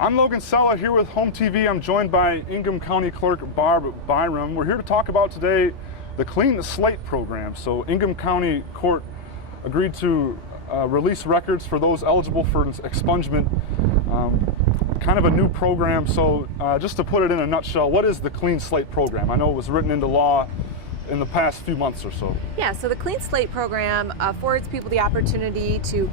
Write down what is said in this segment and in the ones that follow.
I'm Logan Sella here with HOMTV. I'm joined by Ingham County Clerk Barb Byrum. We're here to talk about today the Clean the Slate program. So Ingham County Court agreed to release records for those eligible for expungement. Kind of a new program. So just to put it in a nutshell, what is the Clean Slate program? I know it was written into law in the past few months or so. Yeah, so the Clean Slate program affords people the opportunity to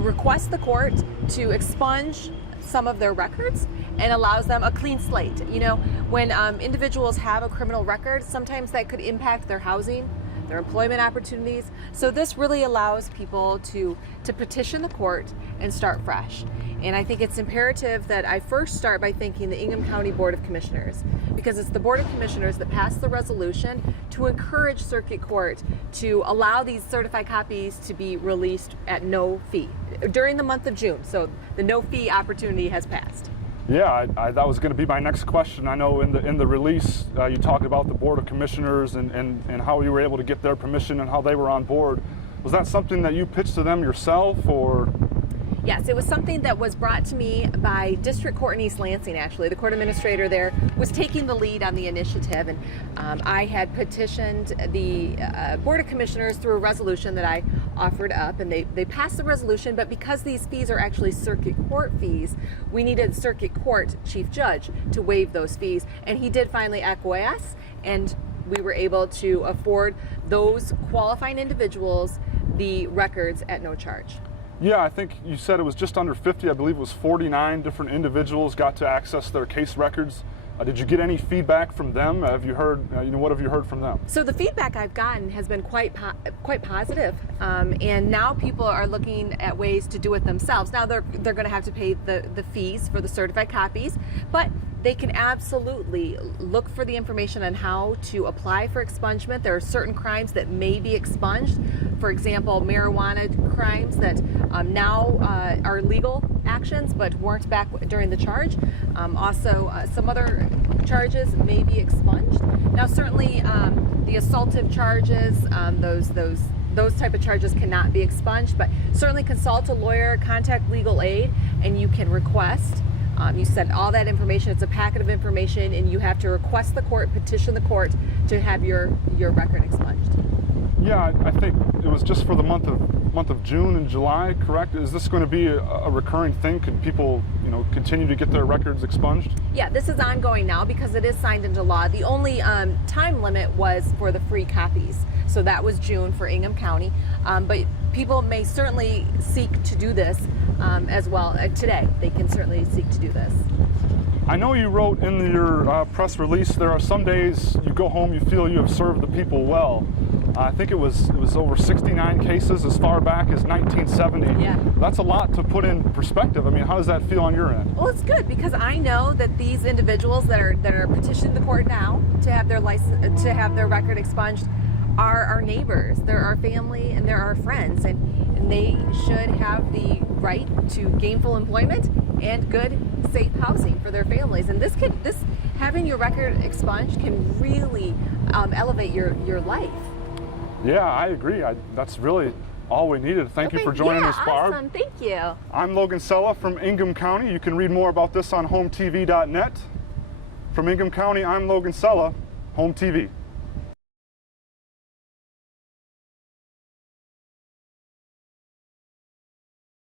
request the court to expunge some of their records and allows them a clean slate. You know, when individuals have a criminal record, sometimes that could impact their housing, their employment opportunities. So this really allows people to petition the court and start fresh. And I think it's imperative that I first start by thanking the Ingham County Board of Commissioners, because it's the Board of Commissioners that passed the resolution to encourage Circuit Court to allow these certified copies to be released at no fee during the month of June. So the no fee opportunity has passed. Yeah, that was going to be my next question. I know in the release you talked about the Board of Commissioners and how you were able to get their permission and how they were on board. Was that something that you pitched to them yourself, or? Yes, it was something that was brought to me by District Court in East Lansing, actually. The court administrator there was taking the lead on the initiative, and I had petitioned the Board of Commissioners through a resolution that I offered up, and they passed the resolution, but because these fees are actually Circuit Court fees, we needed Circuit Court Chief Judge to waive those fees, and he did finally acquiesce, and we were able to afford those qualifying individuals the records at no charge. Yeah, I think you said it was just under 50. I believe it was 49 different individuals got to access their case records. Did you get any feedback from them? Have you heard, what have you heard from them? So the feedback I've gotten has been quite positive, and now people are looking at ways to do it themselves. Now they're going to have to pay the fees for the certified copies, but they can absolutely look for the information on how to apply for expungement. There are certain crimes that may be expunged. For example, marijuana crimes that now are legal actions but weren't back during the charge. Also, some other charges may be expunged. Now, certainly the assaultive charges, those type of charges cannot be expunged, but certainly consult a lawyer, contact legal aid, and you can request. You send all that information. It's a packet of information, and you have to request the court, petition the court to have your record expunged. Yeah, I think it was just for the month of June and July, correct? Is this going to be a recurring thing? Can people, continue to get their records expunged? Yeah, this is ongoing now because it is signed into law. The only time limit was for the free copies, so that was June for Ingham County. But people may certainly seek to do this as well today. They can certainly seek to do this. I know you wrote in your press release there are some days you go home, you feel you have served the people well. I think it was over 69 cases as far back as 1970. Yeah. That's a lot to put in perspective. I mean, how does that feel on your end? Well, it's good because I know that these individuals that are petitioning the court now to have their record expunged are our neighbors, they're our family, and they're our friends, and they should have the right to gainful employment and good, safe housing for their families. And this having your record expunged can really elevate your life. Yeah, I agree. That's really all we needed. Thank you for joining us, Barb. Awesome. Thank you. I'm Logan Sella from Ingham County. You can read more about this on HOMTV.net. From Ingham County, I'm Logan Sella, HOMTV.